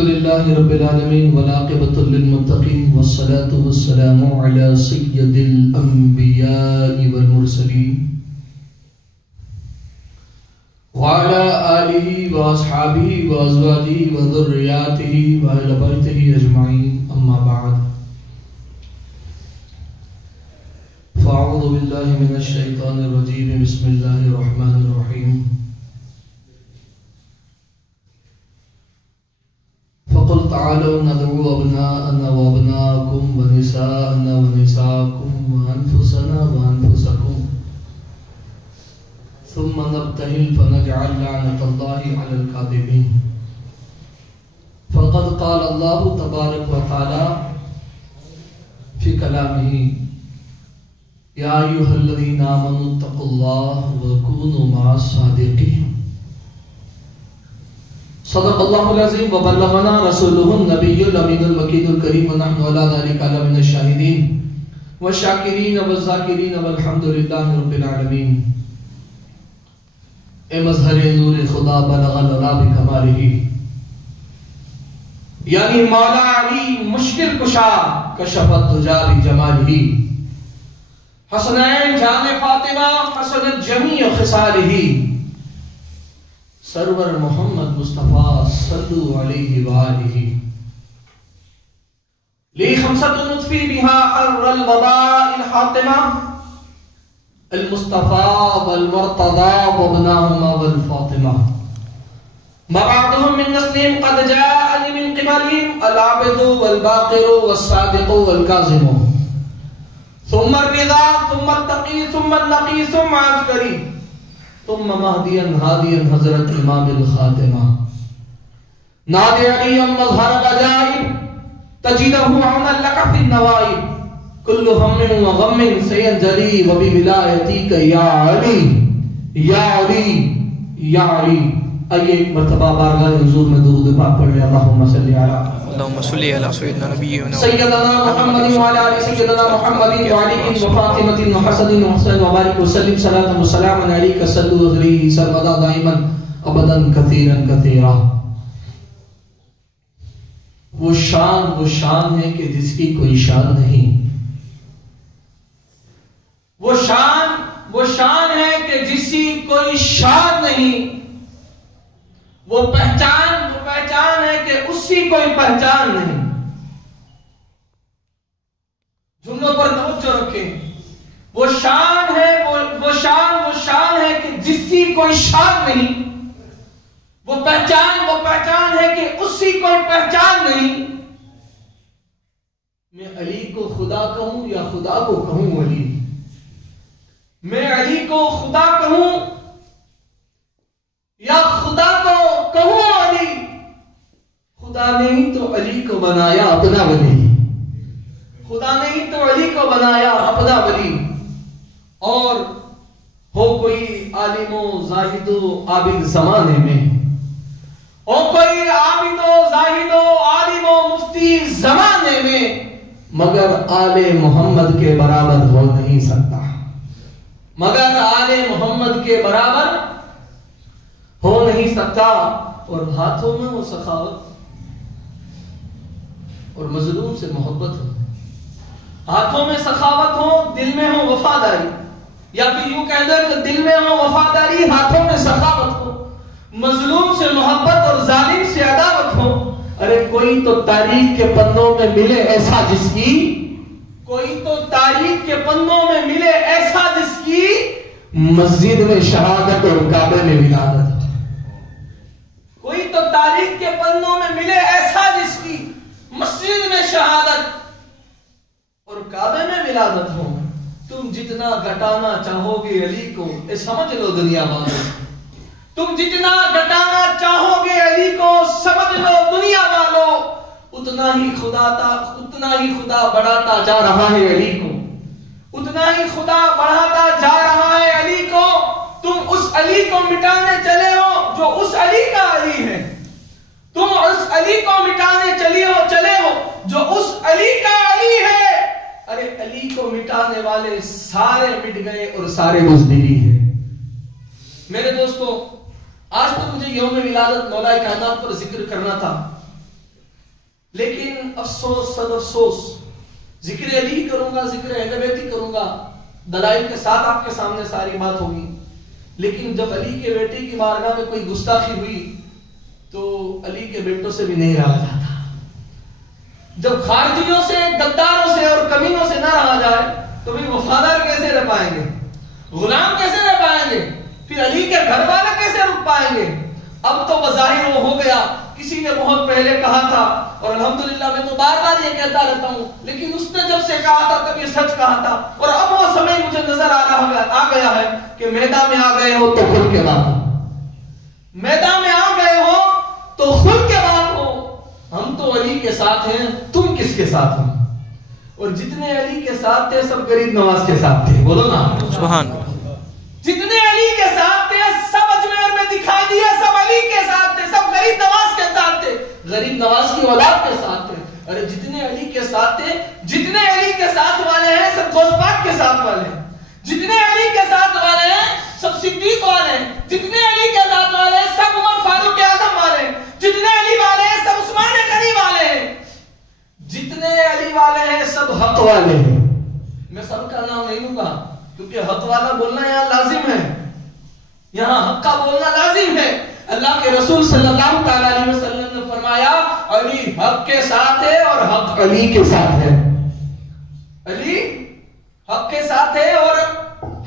لله رب العالمين والعاقبة للمتقين والصلاة والسلام على سيد الأنبياء والمرسلين وعلى آله وأصحابه وأزواجه وذرياته وأهل بيته أجمعين أما بعد فأعوذ بالله من الشيطان الرجيم بسم الله الرحمن الرحيم فقل تعالوا ندعو أبناءنا وأبناءكم ونساءنا ونساءكم وأنفسنا وأنفسكم ثم نبتهل فنجعل لعنة الله على الكاذبين فقد قال الله تبارك وتعالى في كلامه يا أيها الذين آمنوا اتقوا الله وكونوا مع الصادقين صدق الله العظيم وبلغنا رسوله النبي الأمين المكين الكريم ونحن على ذلك من الشاهدين والشاكرين والذاكرين والحمد لله رب العالمين اے مظہر نور خدا بلغ العلا بکمالہ یعنی مولا علی مشکل کشا کشف الدجا بجمالہ حسنین جان فاطمہ حسنت جمیع خصالہ سرور محمد مصطفیٰ صلو علیہ وآلہ لی خمسۃ نطفی بہا حر الوباء الحاطمہ المصطفى والمرتضى وابناهما والفاطمة ما بعدهم من نسلهم قد جاءني من قبلهم العابد والباقر والصادق والكاظم ثم الرضا ثم التقي ثم النقي ثم عسكري ثم مهديا هاديا حضرت امام الخاتمة نادي عليا مظهر العجائب تجده عونا لك في النوائب كل هم وغم سينجلي وبولایتك یا علی یا علی یا علی آئیے ایک مرتبہ بارگاہ حضور میں درود پاک پڑھ لیں اللہم صلی علی سیدنا محمد وعلی آل سیدنا محمد وعلی وفاطمۃ وحسن وحسین وبارک وسلم صلاۃ وسلام علیک صلو علیہ سرمدا دائما ابدا کثیرا کثیرا وہ شان ہے کہ جس کی کوئی شان نہیں وہ شان ہے کہ جس کی کوئی شان نہیں وہ پہچان ہے کہ اس کی کوئی پہچان نہیں جملوں پر توجہ رکھیں وہ شان ہے کہ جس کی کوئی شان نہیں وہ پہچان ہے کہ اس کی کوئی پہچان نہیں میں علی کو خدا کہوں یا خدا کو کہوں علی میں علی کو خدا کہوں یا خدا کو کہوں علی خدا نے ہی تو علی کو بنایا اپنا ولی خدا نے ہی تو علی کو بنایا اپنا ولی اور ہو کوئی عالم و زاہد و عابد زمانے میں ہو کوئی عابد و زاہد و عالم و مفتی زمانے میں مگر آل محمد کے برابر ہو نہیں سکتا مگر آل محمد کے برابر ہو نہیں سکتا اور ہاتھوں میں وہ سخاوت اور مظلوم سے محبت ہو ہاتھوں میں سخاوت ہو دل میں ہو وفاداری یا پھر یوں کہہ دیں کہ دل میں ہو وفاداری ہاتھوں میں سخاوت ہو مظلوم سے محبت اور ظالم سے عداوت ہو ارے کوئی تو تاریخ کے پنوں میں ملے ایسا جس کی مسجد میں شہادت اور کعبے میں ولادت کوئی تو تاریخ کے پنوں میں ملے ایسا جس کی مسجد میں شہادت اور کعبے میں ولادت ہو تم جتنا گھٹانا چاہو گے علی کو اے سمجھ لو دنیا والوں تم جتنا گھٹانا چاہو گے علی کو سمجھ لو دنیا والوں اتنا ہی خدا بڑھاتا جا رہا ہے علی کو اتنا ہی خدا بڑھاتا جا رہا ہے علی کو تم اس علی کو مٹانے چلے ہو جو اس علی کا علی ہے تم اس علی کو مٹانے چلے ہو جو اس علی کا علی ہے ارے علی کو مٹانے والے سارے مٹ گئے اور سارے بزدلی ہیں میرے دوستو آج تو مجھے یوم ولادت مولا کائنات پر ذکر کرنا تھا لیکن افسوس صد افسوس، ذکر علی کروں گا، ذکر اہل بیت کروں گا، دلائل کے ساتھ آپ کے سامنے ساری بات ہوگی، لیکن جب علی کے بیٹے کی بارگاہ میں کوئی گستاخی ہوئی تو علی کے بیٹوں سے بھی نہیں رہا جاتا۔ جب خارجیوں سے، غداروں سے اور کمینوں سے نہ رہا جائے تو بھی وفادار کیسے رہ پائیں گے، غلام کیسے رہ پائیں گے، پھر علی کے گھر والے کیسے رک پائیں گے؟ اب تو بظاہر وہ ہو گیا، کسی نے بہت پہلے کہا تھا، اور الحمدللہ میں تو بار بار یہ کہتا رہتا ہوں، لیکن اس نے جب سے کہا تھا تب یہ سچ کہا تھا، اور اب وہ سمے مجھے نظر آ گیا ہے کہ میدان میں آ گئے ہو تو کھل کے بات ہو، میدان میں آ گئے ہو تو کھل کے بات ہو۔ ہم تو علی کے ساتھ ہیں، تم کس کے ساتھ ہو؟ اور جتنے علی کے ساتھ تھے سب غریب نواز کے ساتھ تھے، بولو نا سبحان۔ جتنے علی کے ساتھ تھے سب اجمیر میں دکھائی دیا، سب علی کے ساتھ تھے، سب غریب نواز کے ساتھ تھے، غریب نواز کی اولاد کے ساتھ تھے۔ ارے جتنے علی کے ساتھ تھے، جتنے علی کے ساتھ والے ہیں سب غوث پاک کے ساتھ والے ہیں، جتنے علی کے ساتھ والے ہیں سب صدیق والے ہیں، جتنے علی کے ساتھ والے ہیں سب عمر فاروق اعظم والے ہیں، جتنے علی والے ہیں سب عثمان غنی والے ہیں، جتنے علی والے ہیں سب حق والے ہیں۔ میں سب کا نام نہیں لوں گا کیونکہ حق والا بولنا یہاں لازم ہے، یہاں حق کا بولنا لازم ہے۔ اللہ کے رسول صلی اللہ تعالی علیہ وسلم نے فرمایا علی حق کے ساتھ ہے اور حق علی کے ساتھ ہے، علی حق کے ساتھ ہے اور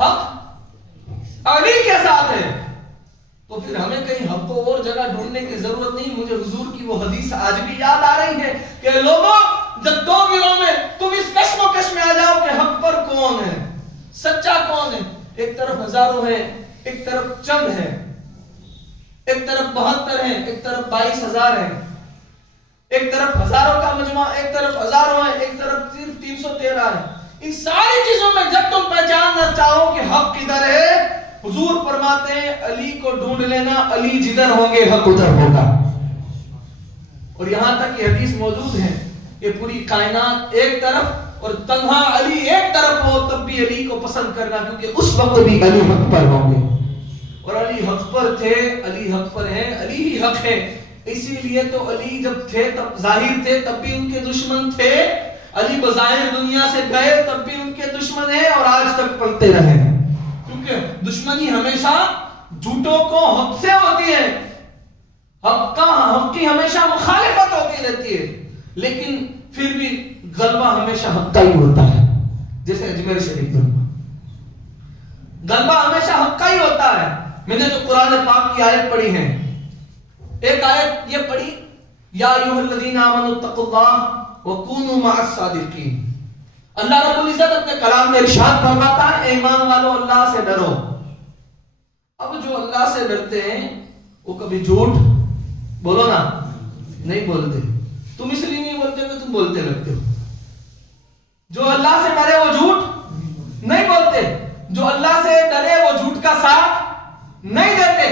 حق علی کے ساتھ ہے۔ تو پھر ہمیں کہیں حق کو اور جگہ ڈھونڈنے کی ضرورت نہیں۔ مجھے حضور کی وہ حدیث آج بھی یاد آ رہی ہے کہ لوگوں جب دو گروہ میں تم اس کشم و کش میں آ جاؤ کہ حق پر کون ہے، سچا کون ہے، ایک طرف ہزاروں ہیں، ایک طرف چند ہیں، ایک طرف 72 ہیں، ایک طرف 22,000 ہیں، ایک طرف ہزاروں کا مجمع، ایک طرف ہزاروں ہیں، ایک طرف صرف 313 ہیں۔ ان ساری چیزوں میں جب تم پہچاننا چاہو کہ حق کدھر ہے، حضور فرماتے ہیں علی کو ڈھونڈ لینا، علی جدھر ہوں گے حق ادھر ہوگا۔ اور یہاں تک یہ حدیث موجود ہے کہ پوری کائنات ایک طرف اور تنہا علی ایک طرف ہو تب بھی علی کو پسند کرنا، کیونکہ اس وقت بھی علی حق پر ہوں گے، اور علی حق پر تھے، علی حق پر ہیں، علی ہی حق ہے۔ اسی لیے تو علی جب تھے تب ظاہر تھے تب بھی ان کے دشمن تھے، علی بظاہر دنیا سے گئے تب بھی ان کے دشمن ہیں اور آج تک پلتے رہے، کیونکہ دشمنی ہمیشہ جھوٹوں کو حق سے ہوتی ہے، حق کی ہمیشہ مخالفت ہوتی رہتی ہے، لیکن پھر بھی غلبہ ہمیشہ حق کا ہی ہوتا ہے۔ جیسے اجمیر شریف میں غلبہ ہمیشہ حق کا ہی ہوتا ہے۔ میں نے جو قرآن پاک کی آیت پڑھی ہے، ایک آیت یہ پڑھی یا ایھا الذین آمنوا اتقوا اللہ وکونوا مع الصادقین۔ اللہ رب العزت اپنے کلام میں ارشاد فرماتا ہے ایمان والو اللہ سے ڈرو۔ اب جو اللہ سے ڈرتے ہیں وہ کبھی جھوٹ بولو نا نہیں بولتے، تم اس لیے نہیں بولتے کہ تم بولتے لگتے ہو۔ جو اللہ سے ڈرے وہ جھوٹ نہیں بولتے، جو اللہ سے ڈرے وہ جھوٹ کا ساتھ نہیں دیتے،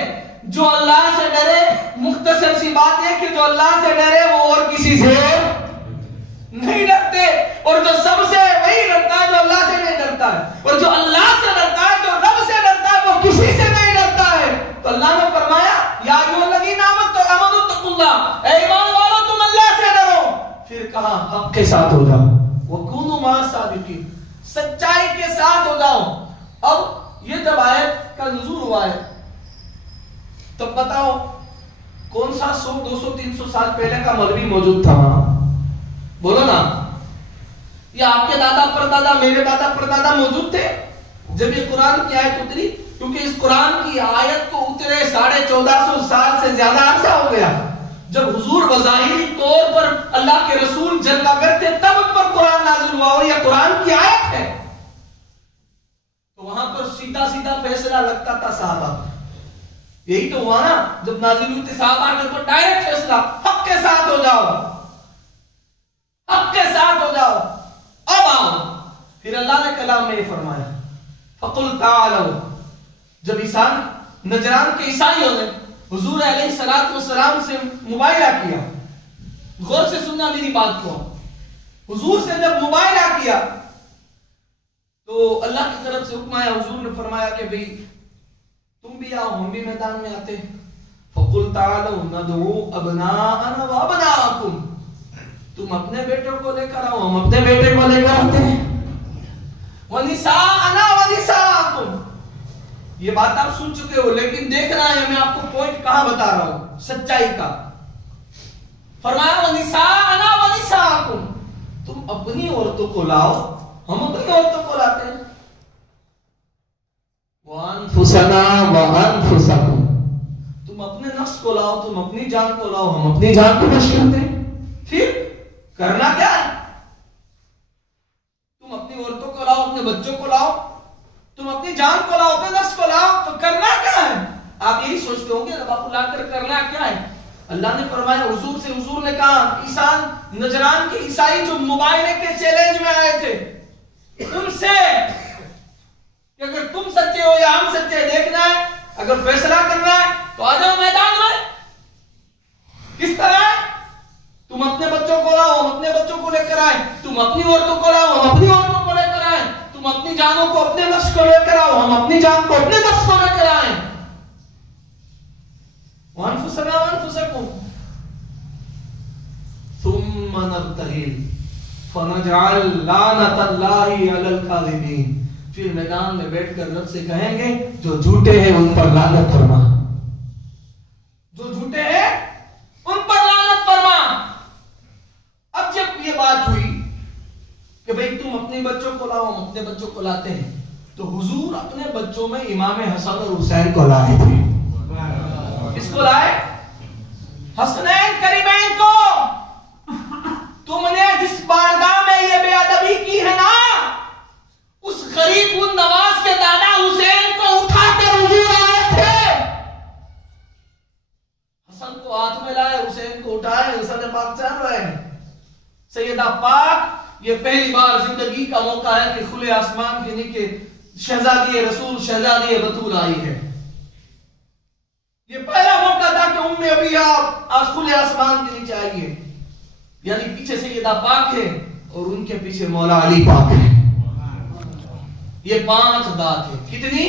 جو اللہ سے ڈرے مختصر سی بات ہے کہ جو اللہ سے ڈرے وہ اور کسی سے نہیں ڈرتے، اور جو سب سے وہی ڈرتا ہے جو اللہ سے نہیں ڈرتا ہے، اور جو اللہ سے ڈرتا ہے جو رب سے ڈرتا ہے وہ کسی سے نہیں ڈرتا ہے۔ تو اللہ نے فرمایا یا ایھا الذین آمنوا اتقوا اللہ، اے ایمان والو تم اللہ سے ڈرو، پھر کہا حق کے ساتھ ہو جاؤ، وکونوا مع الصادقین، سچائی کے ساتھ ہو جاؤ۔ اب یہ جب آیت کا نزول ہوا ہے تب بتاؤ کون سا 100 200 300 سال پہلے کا مولوی موجود تھا وہاں؟ بولو نا، یا آپ کے دادا پردادا میرے دادا پردادا موجود تھے جب یہ قرآن کی آیت اتری؟ کیونکہ اس قرآن کی آیت کو اترے 1450 سال سے زیادہ عرصہ ہو گیا۔ جب حضور بظاہری طور پر اللہ کے رسول جلوہ گر تھے تب ان پر قرآن نازل ہوا، اور یہ قرآن کی آیت ہے، تو وہاں پر سیدھا سیدھا فیصلہ لگتا تھا صحابہ۔ یہی تو ہوا نا جب نازل ہوئی تھی صحابہ کے اوپر ڈائریکٹ فیصلہ، حق کے ساتھ ہو جاؤ، حق کے ساتھ ہو جاؤ، اب آؤ۔ پھر اللہ نے کلام میں یہ فرمایا فَقُلْ تَعَالَوْا، جب نجران کے عیسائیوں نے حضور علیہ السلام سے مباہلہ کیا، غور سے سننا میری بات کو، حضور سے جب مباہلہ کیا تو اللہ کی طرف سے حکم آیا، حضور نے فرمایا کہ بھئی تم بھی آؤ، ہم بھی میدان میں آتے۔ فَقُلْ تَعَالَوْا نَدْعُو أَبْنَاءَنَا وَأَبْنَاءَكُمْ، تم اپنے بیٹوں کو لے کر آؤ، ہم اپنے بیٹے کو لے کر آتے ہیں۔ وَنِسَاءَنَا وَنِسَاءَكُمْ، یہ بات آپ سن چکے ہو، لیکن دیکھنا ہے میں آپ کو پوائنٹ کہاں بتا رہا ہوں سچائی کا۔ فرمایا وَنِسَاءَنَا وَنِسَاءَكُمْ، تم اپنی عورتوں کو لاؤ، ہم اپنی عورتوں کو لاتے ہیں۔ وَأَنفُسَنَا وَأَنفُسَكُمْ، تم اپنے نفس کو لاؤ، تم اپنی جان کو لاؤ، ہم اپنی جان کو پیش کرتے ہیں۔ پھر کرنا کیا ہے؟ تم اپنی عورتوں کو لاؤ، اپنے بچوں کو لاؤ، تم اپنی جان کو لاؤ، اپنے نفس کو لاؤ، تو کرنا کیا ہے؟ آپ یہی سوچتے ہوں گے اب آپ لا کر کرنا کیا ہے؟ اللہ نے فرمایا حضور سے، حضور نے کہا عیسائی نجران کے عیسائی جو مباہنے کے چیلنج میں آئے تھے ان سے کہ اگر تم سچے ہو یا ہم سچے، دیکھنا ہے، اگر فیصلہ کرنا ہے تو آ جاؤ میدان میں۔ کس طرح؟ تم اپنے بچوں کو لاؤ، ہم اپنے بچوں کو لے کر آئے، تم اپنی عورتوں کو لاؤ، ہم اپنی عورتوں کو لے کر آئے، تم اپنی جانوں کو اپنے نفس کو لے کر آؤ، ہم اپنی جان کو اپنے نفس کو لے کر آئیں۔ وَأَنفُسَنَا وَأَنفُسَكُمْ ثُمَّ نَبْتَهِلْ فَنَجْعَلْ لَعْنَةَ اللَّهِ عَلَى الْكَاذِبِينَ، پھر میدان میں بیٹھ کر رب سے کہیں گے جو جھوٹے ہیں ان پر لعنت فرما، جو جھوٹے ہیں ان پر لعنت فرما۔ اب جب یہ بات ہوئی کہ بھئی تم اپنے بچوں کو لاؤ، ہم اپنے بچوں کو لاتے ہیں، تو حضور اپنے بچوں میں امام حسن اور حسین کو لائے تھے۔ کس کو لائے؟ حسنین کریمین کو۔ تم نے جس بارگاہ میں یہ بے ادبی کی ہے نا، اس غریب النواز کے دادا حسین کو اٹھا کر حضور آئے تھے۔ حسن کو ہاتھ میں لائے، حسین کو اٹھائے، حسن پاک چل رہے ہیں۔ سیدہ پاک یہ پہلی بار زندگی کا موقع ہے کہ کھلے آسمان کے نیچے شہزادی رسول شہزادی بطول آئی ہے۔ یہ پہلا موقع تھا کہ ام ابی آپ کھلے آسمان کے نیچے آئی ہے، یعنی پیچھے سیدہ پاک ہے اور ان کے پیچھے مولا علی پاک ہے۔ یہ 5 ذات ہے۔ کتنی؟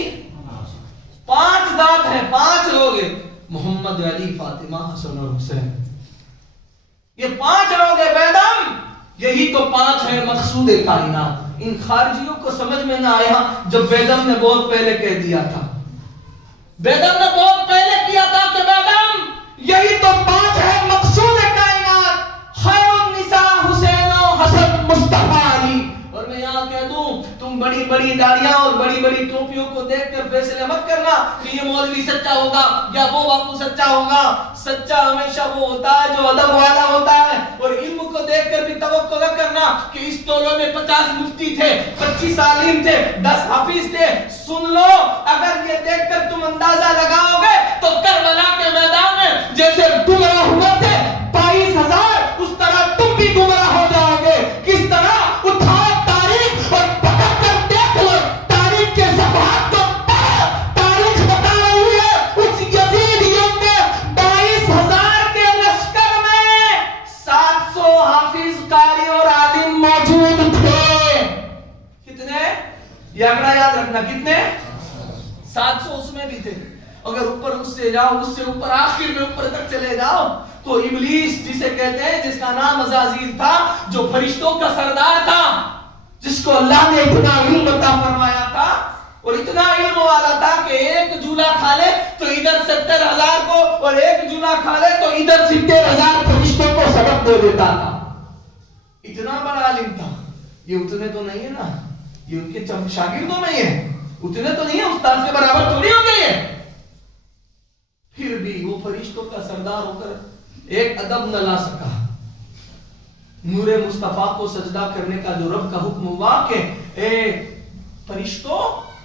5 ذات ہیں، 5 لوگ ہیں، محمد، علی، فاطمہ، حسن اور حسین۔ یہ 5 لوگ ہیں بیدم، یہی تو 5 ہے مقصود کائنات۔ ان خارجیوں کو سمجھ میں نہ آیا جب بیدم نے بہت پہلے کہہ دیا تھا، بیدم نے بہت پہلے کیا تھا کہ بیدم یہی تو 5 ہے مقصود کائنات، خیر النساء حسین و حسن مصطفیٰ علی۔ اور میں یہاں کہہ دوں تم بڑی بڑی داڑیاں اور بڑی بڑی ٹوپیوں کو دیکھ کر فیصلے مت کرنا کہ یہ مولوی سچا ہوگا یا وہ باپو سچا ہوگا۔ سچا ہمیشہ وہ ہوتا ہے جو ادب والا ہوتا ہے، اور علم کو دیکھ کر بھی توقع نہ کرنا کہ اس ٹولوں میں 50 مفتی تھے، 25 عالم تھے، 10 حافظ تھے۔ سن لو، اگر یہ دیکھ کر تم اندازہ لگاؤ گے تو کربلا کے میدان میں جیسے گمراہ ہوئے تھے 22,000، اس طرح تم بھی گمراہ ہو جاؤ گے۔ کس طرح؟ اٹھاؤ تاریخ اور پکڑ کر دیکھ لو، تاریخ کے صفحات کو پڑھو، تاریخ بتا رہی ہے اس یزید یوم میں 22,000 کے لشکر میں 700 حافظ قاری اور عالم موجود تھے۔ کتنے؟ یہ آنکڑا یاد رکھنا، کتنے؟ 700 اس میں بھی تھے۔ اگر اوپر اس سے جاؤ، اس سے اوپر آخر میں اوپر تک چلے جاؤ تو ابلیس جسے کہتے ہیں، جس کا نام عزازیل تھا، جو فرشتوں کا سردار تھا، جس کو اللہ نے اتنا علم عطا فرمایا تھا اور اتنا علم والا تھا کہ ایک جھولا کھا لے تو ادھر 70,000 کو، اور ایک جھولا کھا لے تو ادھر 70,000 فرشتوں کو سبق دے دیتا تھا۔ اتنا بڑا عالم تھا۔ یہ اتنے تو نہیں ہے نا، یہ ان کے شاگردوں میں ہی ہے، اتنے تو نہیں ہے، استاد کے برابر تھوڑی ہو گئی ہے۔ پھر بھی وہ فرشتوں کا سردار ہو کر ایک ادب نہ لا سکا۔ نور مصطفیٰ کو سجدہ کرنے کا جو رب کا حکم ہوا کہ اے فرشتوں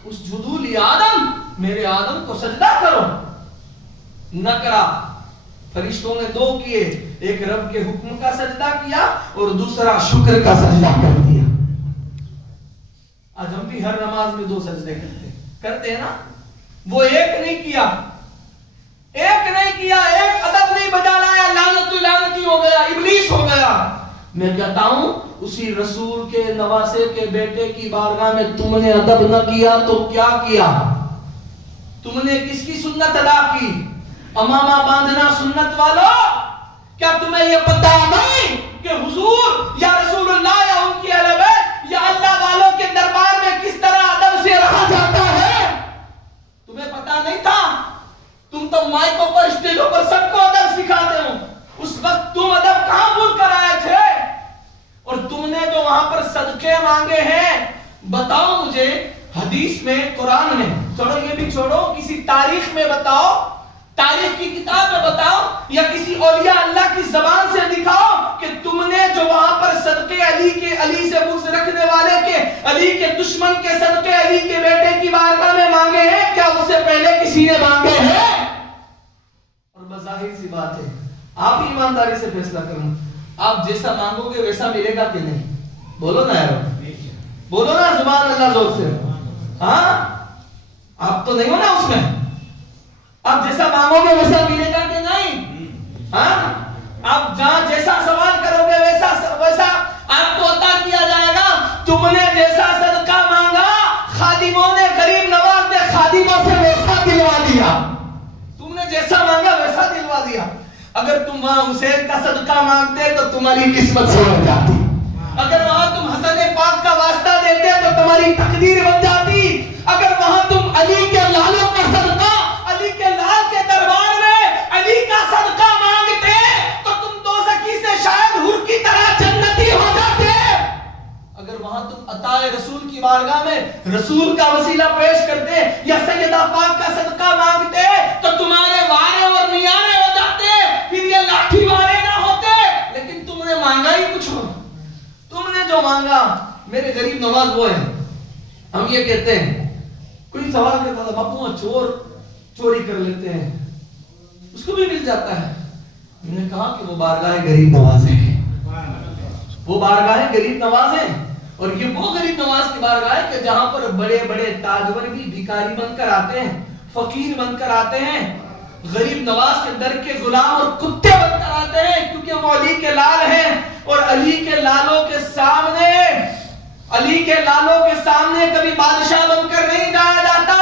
اس جدول آدم، میرے آدم کو سجدہ کرو، نہ کرا۔ فرشتوں نے 2 کیے، ایک رب کے حکم کا سجدہ کیا اور دوسرا شکر کا سجدہ کر دیا۔ آج ہم بھی ہر نماز میں 2 سجدے کرتے ہیں نا، وہ ایک نہیں کیا، ایک ادب نہیں بجا لایا، لعنتی ہو گیا، ابلیس ہو گیا۔ میں کہتا ہوں اسی رسول کے نواسے کے بیٹے کی بارگاہ میں تم نے ادب نہ کیا تو کیا کیا؟ تم نے کس کی سنت ادا کی؟ امامہ باندھنا سنت والو، کیا تمہیں یہ پتا نہیں کہ کہ حضور یا رسول اللہ یا ان کی اہل بیت یا اللہ والوں کے دربار میں کس طرح ادب سے رہا جاتا ہے؟ تمہیں پتا نہیں تھا؟ تم تو مائکوں پر اسٹیجوں پر سب کو ادب سکھاتے ہو. اس وقت تم ادب کہاں بھول کر آئے تھے؟ اور تم نے جو وہاں پر صدقے مانگے ہیں، بتاؤ مجھے حدیث میں، قرآن میں، چھوڑو یہ بھی چھوڑو، کسی تاریخ میں بتاؤ، تاریخ کی کتاب میں بتاؤ یا کسی اولیاء اللہ کی زبان سے دکھاؤ کہ تم نے جو وہاں پر صدقے علی سے بغض رکھنے والے کے، علی کے دشمن کے صدقے علی کے بیٹے کی بارگاہ میں مانگے ہیں، کیا اس سے پہلے کسی نے مانگے ہیں؟ اور بظاہر سی بات ہے، آپ ہی ایمانداری سے فیصلہ کریں، آپ جیسا مانگو گے ویسا ملے گا کہ نہیں؟ بولو نا یار، بولو نا سبحان اللہ زور سے. ہاں آپ تو نہیں ہو نا اس میں، آپ جیسا مانگو گے ویسا ملے گا کہ نہیں؟ ہاں آپ جہاں جیسا سوال کرو گے ویسا آپ کو عطا کیا جائے گا. تم نے جیسا صدقہ مانگا، خادموں نے، غریب نواز نے خادموں سے ویسا دلوا دیا. تم نے جیسا مانگا ویسا دلوا دیا. اگر تم وہاں حسین کا صدقہ مانگتے تو تمہاری قسمت سنور جاتی. اگر وہاں تم حسن پاک کا واسطہ دیتے تو تمہاری تقدیر بن جاتی. اگر وہاں تم علی کے لالوں کا صدقہ، علی کے لال کے دربار میں علی کا صدقہ مانگتے تو تم دوزخی سے شاید حور کی طرح جنتی ہو جاتے. اگر وہاں تم عطا رسول کی بارگاہ میں رسول کا وسیلہ پیش کرتے یا سیدہ پاک کا صدقہ مانگتے تو تمہارے وارے اور نیارے ہو جاتے، پھر یہ لاٹھی وارے نہ ہوتے. لیکن تم نے مانگا ہی کچھ ہو. تم نے جو مانگا، میرے غریب نواز وہ ہیں، ہم یہ کہتے ہیں، کوئی سوال کرتا تھا باپو چور چوری کر لیتے ہیں اس کو بھی مل جاتا ہے. میں نے کہا کہ وہ بارگاہ غریب نواز ہے، وہ بارگاہ غریب نواز ہے. اور یہ وہ غریب نواز کی بارگاہ ہے کہ جہاں پر بڑے بڑے تاجور بھی بھکاری بن کر آتے ہیں، فقیر بن کر آتے ہیں، غریب نواز کے در کے غلام اور کتے بن کر آتے ہیں، کیونکہ وہ علی کے لال ہیں. اور علی کے لالوں کے سامنے، علی کے لالوں کے سامنے کبھی بادشاہ بن کر نہیں جایا جاتا.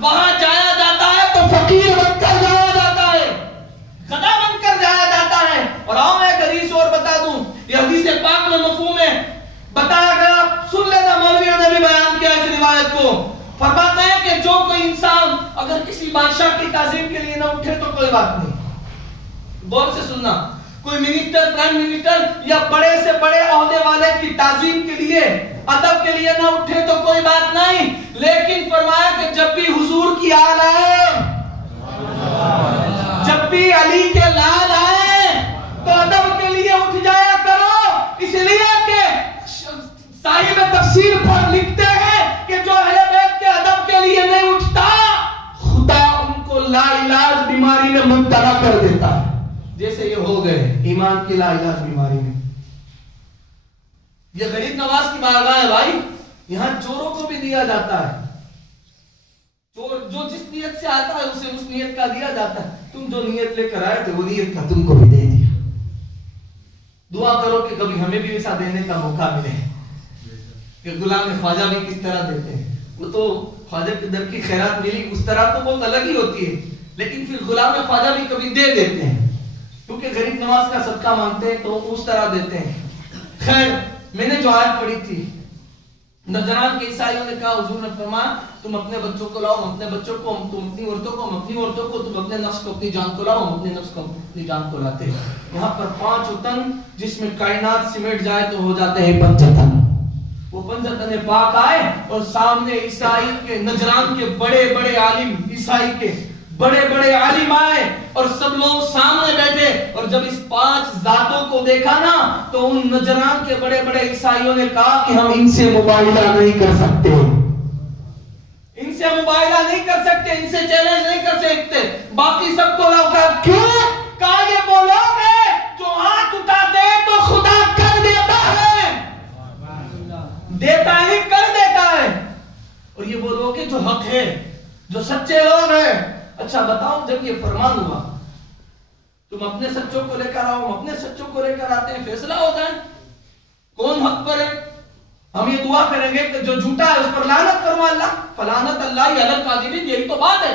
وہاں جایا جاتا ہے تو فقیر بن کر جایا جاتا ہے، گدا بن کر جایا جاتا ہے. اور آؤ میں ایک حدیث اور بتا دوں، یہ حدیث پاک میں مفہوم ہے، بتایا گیا، سن لینا، مولویوں نے بھی بیان کیا اس روایت کو. فرماتے ہیں کہ جو کوئی انسان اگر کسی بادشاہ کی تعظیم کے لیے نہ اٹھے تو کوئی بات نہیں. غور سے سننا، کوئی منسٹر، پرائم منسٹر یا بڑے سے بڑے عہدے والے کی تعظیم کے لیے، ادب کے لیے نہ اٹھے تو کوئی بات نہیں. لیکن فرمایا کہ جب بھی حضور کی آل آئے، جب بھی علی کے لال آئے تو ادب کے لیے اٹھ جایا کرو. اس لیے کہ صاحب تفسیر پر لکھتے ہیں کہ جو اہل بیت کے ادب کے لیے نہیں اٹھتا، خدا ان کو لا علاج بیماری میں مبتلا کر دیتا ہے، جیسے یہ ہو گئے ایمان کی لا علاج بیماری میں. یہ غریب نواز کی بارگاہ ہے بھائی، یہاں چوروں کو بھی دیا جاتا ہے. چور جو جس نیت سے آتا ہے اسے اس نیت کا دیا جاتا ہے. تم جو نیت لے کر آئے تھے وہ نیت کا تم کو بھی دے دیا. دعا کرو کہ کبھی ہمیں بھی ایسا دینے کا موقع ملے کہ غلام خواجہ بھی کس طرح دیتے ہیں. وہ تو خواجہ کے در کی خیرات ملی اس طرح تو بہت الگ ہی ہوتی ہے، لیکن پھر غلام خواجہ بھی کبھی دے دیتے ہیں، کیونکہ غریب نواز کا صدقہ مانگتے ہیں تو اس طرح دیتے ہیں. خیر، میں نے جو آیت پڑھی تھی، نجران کے عیسائیوں نے کہا، حضور نے فرمایا تم اپنے بچوں کو لاؤ، ہم اپنے بچوں کو، تم اپنی عورتوں کو، ہم اپنی عورتوں کو، تم اپنے نفس کو، اپنی جان کو لاؤ، ہم اپنے نفس کو، اپنی جان کو لاتے ہیں. یہاں پر 5 وطن جس میں کائنات سمیٹ جائے تو ہو جاتے ہیں 5 وطن. وہ 5 وطن پاک آئے اور سامنے عیسائی کے، نجران کے بڑے بڑے عالم، عیسائی کے بڑے بڑے عالم آئے اور سب لوگ سامنے بیٹھے. اور جب اس 5 ذاتوں کو دیکھا نا تو ان نجران کے بڑے بڑے عیسائیوں نے کہا کہ ہم ان سے مباہلہ نہیں کر سکتے، ان سے مباہلہ نہیں کر سکتے، ان سے چیلنج نہیں کر سکتے. باقی سب کو لوگ کیوں کہا، یہ وہ لوگ ہیں جو ہاتھ اٹھاتے تو خدا کر دیتا ہے، دیتا ہی کر دیتا ہے. اور یہ وہ لوگ ہیں جو حق ہے، جو سچے لوگ ہیں. اچھا بتاؤ، جب یہ فرمان ہوا، تم اپنے سچوں کو لے کر آؤ، ہم اپنے سچوں کو لے کر آتے ہیں، فیصلہ ہوتا ہے کون حق پر ہے. ہم یہ دعا کریں گے کہ جو جھوٹا ہے اس پر لعنت فرما اللہ، فلعنت اللہ علی الکاذبین. یہی تو بات ہے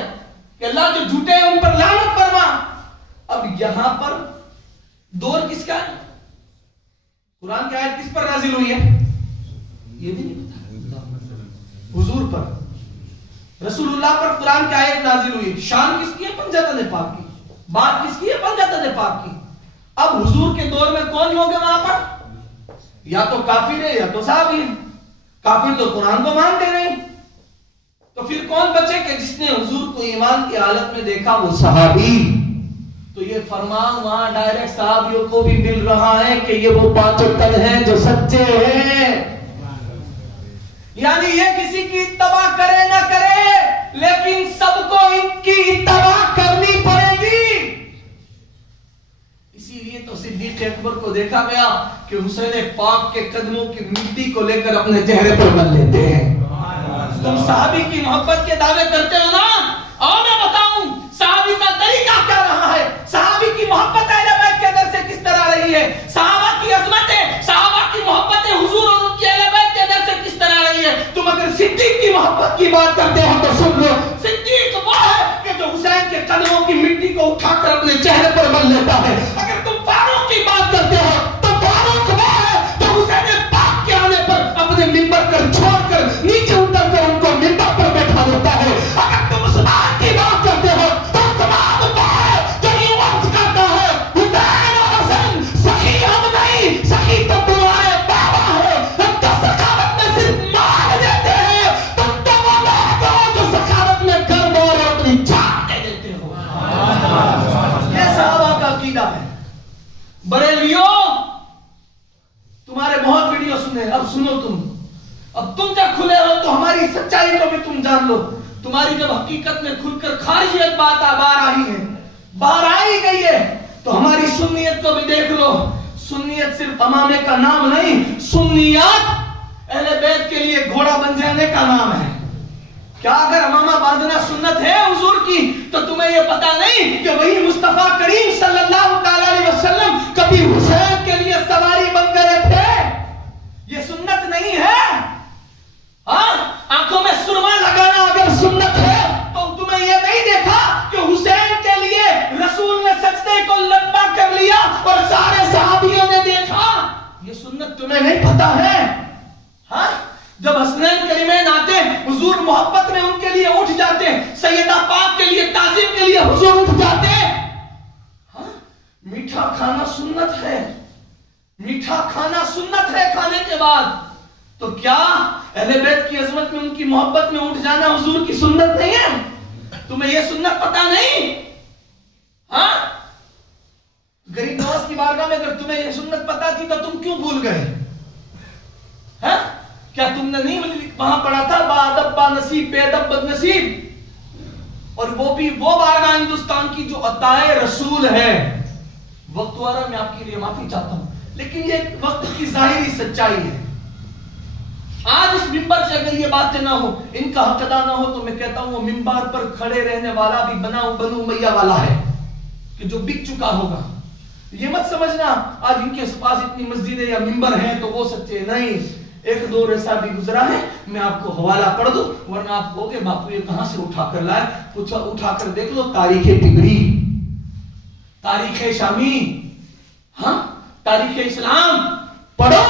کہ اللہ جو جھوٹے ہیں ان پر لعنت فرما. اب یہاں پر دور کس کا ہے؟ قرآن کی آیت کس پر نازل ہوئی ہے یہ بھی نہیں پتا. حضور پر، رسول اللہ پر قرآن کی آیت نازل ہوئی. شان کس کی ہے؟ پنجتن پاک کی. بات کس کی ہے؟ پنجتن پاک کی. اب حضور کے دور میں کون ہوں گے وہاں پر؟ یا تو کافر ہے یا تو صحابی ہے. کافر تو قرآن کو مانتے نہیں، تو پھر کون بچے کہ جس نے حضور کو ایمان کی حالت میں دیکھا وہ صحابی. تو یہ فرمان وہاں ڈائریکٹ صحابیوں کو بھی مل رہا ہے کہ یہ وہ پانچوں تن ہیں جو سچے ہیں. یعنی یہ کسی کی اتباع کرے نہ کرے لیکن سب کو ان کی اتباع کرنی پڑے گی. اسی لیے تو صدیق اکبر کو دیکھا گیا کہ حسین پاک کے قدموں کی مٹی کو لے کر اپنے چہرے پر مل لیتے ہیں. تم صحابی کی محبت کے دعوے کرتے ہو نا، اور میں بتاؤں صحابی کا طریقہ کیا رہا ہے. صحابی کی محبت اہل بیت کے در سے کس طرح رہی ہے. صحابہ کی عظمتیں، صحابہ کی محبتیں حضور اور ان کے اہل بیت کے در سے کس طرح رہی ہے. تم اگر صدیق کی محبت کی بات کرتے ہو تو سن لو، صدیق وہ ہے کہ جو حسین کے قدموں کی مٹی کو اٹھا کر اپنے چہرے پر مل لیتا ہے. اگر تم فاروق کی بات کرتے ہو تو فاروق وہ ہے جو حسین پاک کے آنے پر اپنے منبر کر چھوڑ کر نیچے اتر کر ان کو منبر پر بیٹھا دیتا ہے. اگر تم عثمان کی بات کرتے ہو تو عثمان وہ ہے جو یوں عرض کرتا ہے حسین اور حسن سخی ہم نہیں، سخی تو تمہارے بابا ہے. ہم تو سخاوت میں صرف مار دیتے ہیں، تم تو وہ لوگ ہو جو سخاوت میں گرم اور اپنی جان دے دیتے ہو. یہ صحابہ کا عقیدہ ہے. بریلیوں تمہارے بہت ویڈیو سنے، اب سنو تم. اب تم جب کھلے ہو تو ہماری سچائی کو بھی تم جان لو. تمہاری جب حقیقت میں کھل کر خارجیت بات باہر آئی ہے، باہر آئی گئی ہے، تو ہماری سنیت کو بھی دیکھ لو. سنیت صرف امامے کا نام نہیں، سنیت اہل بیت کے لیے گھوڑا بن جانے کا نام ہے. کیا اگر امامہ باندھنا سنت ہے حضور کی تو تمہیں یہ پتا نہیں کہ وہی مصطفیٰ کریم صلی اللہ تعالی علیہ وسلم کبھی حسین کے لیے سواری بن گئے تھے. یہ سنت نہیں ہے. ہاں، آنکھوں میں سرما لگانا اگر سنت ہے تو تمہیں یہ نہیں دیکھا کہ حسین کے لیے رسول نے سجدے کو لمبا کر لیا اور سارے صحابیوں نے دیکھا. یہ سنت تمہیں نہیں پتا ہے. ہاں، جب حسنین کریمین آتے حضور محبت میں ان کے لیے اٹھ جاتے، سیدہ پاک کے لیے تعظیم کے لیے حضور اٹھ جاتے. ہاں، میٹھا کھانا سنت ہے. میٹھا کھانا سنت ہے. کھانے کے بعد تو کیا اہل بیت کی عظمت میں ان کی محبت میں اٹھ جانا حضور کی سنت نہیں ہے؟ تمہیں یہ سنت پتا نہیں؟ ہاں، غریب نواز کی بارگاہ میں اگر تمہیں یہ سنت پتا تھی تو تم کیوں بھول گئے؟ ہاں، کیا تم نے نہیں وہاں پڑھا تھا با ادب با نصیب بے ادب بد نصیب؟ اور وہ بھی وہ بارگاہ ہندوستان کی جو عطائے رسول ہے. وقت ہو رہا، میں آپ کے لیے معافی چاہتا ہوں، لیکن یہ وقت کی ظاہری سچائی ہے. آج اس ممبر سے اگر یہ باتیں نہ ہو، ان کا حق ادا نہ ہو، تو میں کہتا ہوں وہ ممبر پر کھڑے رہنے والا بھی بنو امیہ والا ہے کہ جو بک چکا ہوگا. یہ مت سمجھنا آج ان کے پاس اتنی مسجدیں یا ممبر ہیں تو وہ سچے نہیں. ایک دور ایسا بھی گزرا ہے، میں آپ کو حوالہ پڑھ دوں ورنہ آپ کہو گے باپو یہ کہاں سے اٹھا کر لائے. اٹھا کر دیکھ لو، تاریخ تگری، تاریخ شامی، ہاں، تاریخ اسلام پڑھو.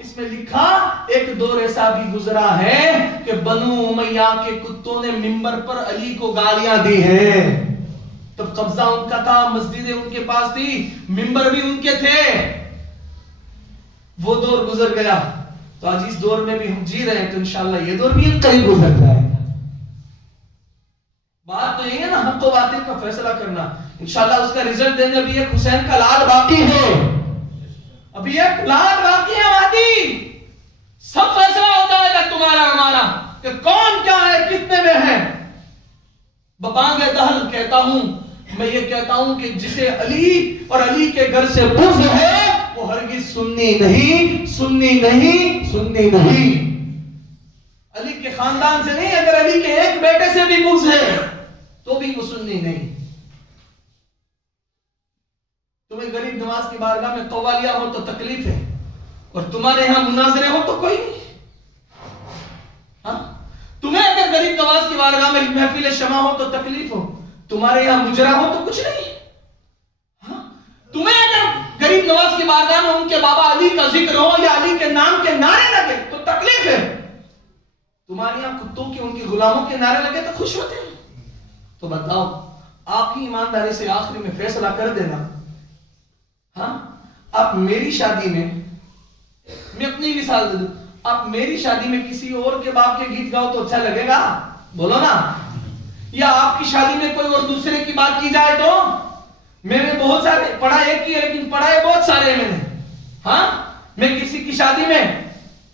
اس میں لکھا ایک دور ایسا بھی گزرا ہے کہ بنو امیہ کے کتوں نے ممبر پر علی کو گالیاں دی ہیں. تب قبضہ ان کا تھا، مسجدیں ان کے پاس تھی، ممبر بھی ان کے تھے. وہ دور گزر گیا. تو آج اس دور میں بھی ہم جی رہے ہیں تو انشاءاللہ یہ دور بھی قریب گزر جائے گا. بات تو یہ ہے نا، حق و باطل کا فیصلہ کرنا. انشاءاللہ اس کا رزلٹ دیں گے. ابھی ایک حسین کا لال باقی ہے، ابھی ایک لال باقی ہے. وادی سب فیصلہ ہو جائے گا تمہارا ہمارا کہ کون کیا ہے، کتنے میں ہے. ببانگ دہل کہتا ہوں، میں یہ کہتا ہوں کہ جسے علی اور علی کے گھر سے بغض ہے وہ ہرگز سنی نہیں، سنی نہیں، سنی نہیں. علی کے خاندان سے نہیں، اگر علی کے ایک بیٹے سے بھی بغض ہے تو بھی وہ سنی نہیں. تمہیں غریب نواز کی بارگاہ میں قوالیہ ہو تو تکلیف ہے، اور تمہارے یہاں مناظرے ہو تو کوئی نہیں. ہاں، تمہیں اگر غریب نواز کی بارگاہ میں محفل شمع ہو تو تکلیف ہو، تمہارے یہاں مجرا ہو تو کچھ نہیں. ہاں، تمہیں اگر غریب نواز کی بارگاہ میں ان کے بابا علی کا ذکر ہو یا علی کے نام کے نعرے لگے تو تکلیف ہے. تمہاری یہاں کتوں کے ان کے غلاموں کے نعرے لگے تو خوش ہوتے ہیں. تو بتاؤ آپ کی ایمانداری سے آخری میں فیصلہ کر دینا. ہاں آپ میری شادی میں اپنی مثال دے دوں, آپ میری شادی میں کسی اور کے باپ کے گیت گاؤ تو اچھا لگے گا؟ بولو نا. یا آپ کی شادی میں کوئی اور دوسرے کی بات کی جائے تو میں نے بہت سارے پڑھا ایک کی ہے لیکن پڑھائے بہت سارے میں نے. ہاں میں کسی کی شادی میں,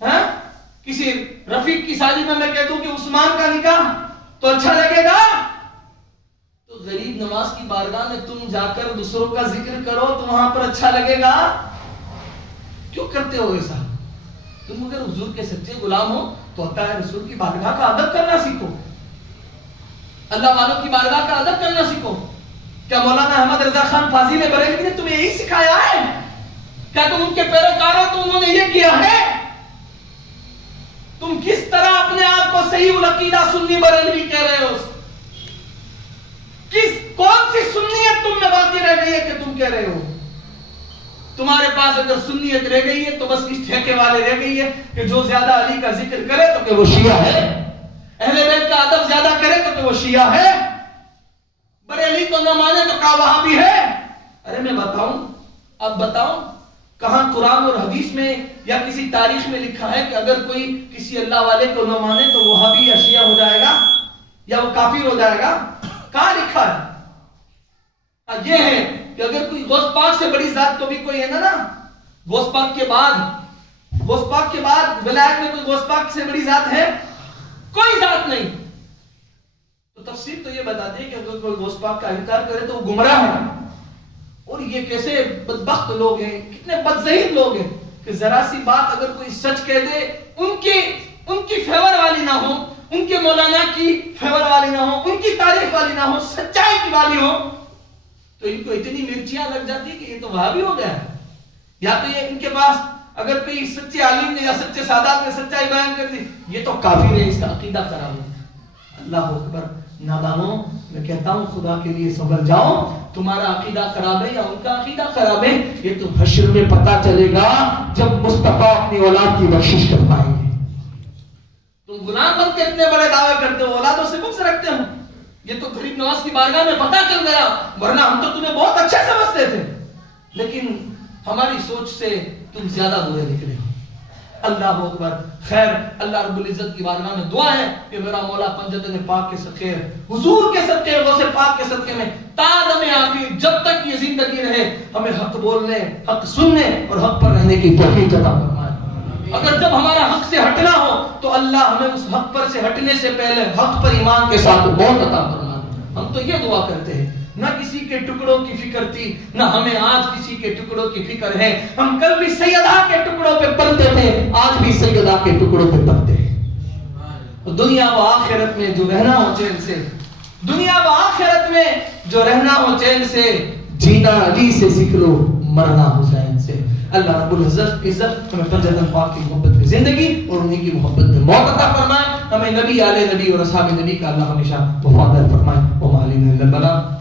ہاں کسی رفیق کی شادی میں کہہ دوں کہ عثمان کا نکاح تو اچھا لگے گا؟ تو غریب نواز کی بارگاہ میں تم جا کر دوسروں کا ذکر کرو تو وہاں پر اچھا لگے گا؟ کیوں کرتے ہو ایسا؟ تم اگر حضور کے سچے غلام ہو تو اللہ رسول کی بارگاہ کا ادب کرنا سیکھو, اللہ والوں کی بارگاہ کا ادب کرنا سیکھو. کیا مولانا احمد رضا خان فاضل بریلوی نے تمہیں یہی سکھایا ہے؟ کیا تم ان کے پیروکار ہو تو انہوں نے یہ کیا ہے؟ تم کس طرح اپنے آپ کو صحیح العقیدہ سنی بریلوی کہہ رہے ہو؟ کون سی سنیت تم میں باقی رہ گئی ہے کہ تم کہہ رہے ہو؟ تمہارے پاس اگر سنیت رہ گئی ہے تو بس اس ٹھیکے والے رہ گئی ہے کہ جو زیادہ علی کا ذکر کرے تو کہ وہ شیعہ ہے, اہل بیت کا ادب زیادہ کرے تو کہ وہ شیعہ ہے, بریلوی کو نہ مانے تو کہا وہابی ہے. ارے میں بتاؤں, اب بتاؤں کہاں قرآن اور حدیث میں یا کسی تاریخ میں لکھا ہے کہ اگر کوئی کسی اللہ والے کو نہ مانے تو وہابی یا شیعہ ہو جائے گا یا وہ کافر ہو جائے گا؟ کہاں لکھا ہے؟ یہ ہے کہ اگر کوئی غوث پاک سے بڑی ذات تو بھی کوئی ہے نا, غوث پاک کے بعد ولایت میں کوئی غوث پاک سے بڑی ذات ہے؟ کوئی ذات نہیں. تو تفسیر تو یہ بتاتی ہے کہ اگر کوئی غوث پاک کا انکار کرے تو وہ گمراہ ہے. اور یہ کیسے بدبخت لوگ ہیں, کتنے بدذہن لوگ ہیں کہ ذرا سی بات اگر کوئی سچ کہہ دے, ان کی فیور والی نہ ہو, ان کے مولانا کی فیور والی نہ ہو, ان کی تعریف والی نہ ہو, سچائی کی والی ہو, تو ان کو اتنی مرچیاں لگ جاتی ہے کہ یہ تو وہابی ہو گیا ہے. یا تو یہ ان کے پاس اگر کوئی سچے عالم نے یا سچے سادات نے سچائی بیان کر دی, یہ تو کافر ہے, اس کا عقیدہ خراب ہے. اللہ اکبر. نادانوں, میں کہتا ہوں خدا کے لیے سنبھل جاؤ. تمہارا عقیدہ خراب ہے یا ان کا عقیدہ خراب ہے, یہ تو حشر میں پتہ چلے گا جب مصطفیٰ اپنی اولاد کی بخشش کر پائیں گے. تم غلام بن کے اتنے بڑے دعوے کرتے ہو, اولادوں سے بغض رکھتے ہو, یہ تو غریب نواز کی بارگاہ میں پتہ چل گیا, ورنہ ہم تو تمہیں بہت اچھے سمجھتے تھے, لیکن ہماری سوچ سے تم زیادہ برے نکلے. اللہ اکبر. خیر, اللہ رب العزت کی بارگاہ میں دعا ہے کہ میرا مولا پنجتن پاک کے صدقے, حضور کے صدقے, غوث پاک کے صدقے میں تا دم آخر جب تک یہ زندگی رہے ہمیں حق بولنے, حق سننے اور حق پر رہنے کی توفیق عطا فرمائے. اگر جب ہمارا حق سے ہٹنا ہو تو اللہ ہمیں اس حق پر سے ہٹنے سے پہلے حق پر ایمان کے ساتھ موت عطا فرمائے. ہم تو یہ دعا کرتے ہیں, نہ کسی کے ٹکڑوں کی فکر تھی, نہ ہمیں آج کسی کے ٹکڑوں کی فکر ہے. ہم کل بھی سیدہ کے ٹکڑوں پہ پلتے تھے, آج بھی سیدہ کے ٹکڑوں پہ پلتے ہیں. دنیا و آخرت میں جو رہنا ہو چین سے, دنیا و آخرت میں جو رہنا ہو چین سے, جینا علی سے سیکھ لو, مرنا حسین سے. اللہ رب العزت ہمیں پنجتن پاک کی محبت میں زندگی اور انہیں کی محبت میں موت عطا فرمائے. ہمیں نبی آل نبی اور اصحاب نبی کا اللہ ہمیشہ وفادار فرمائے. وما علینا الا البلاغ.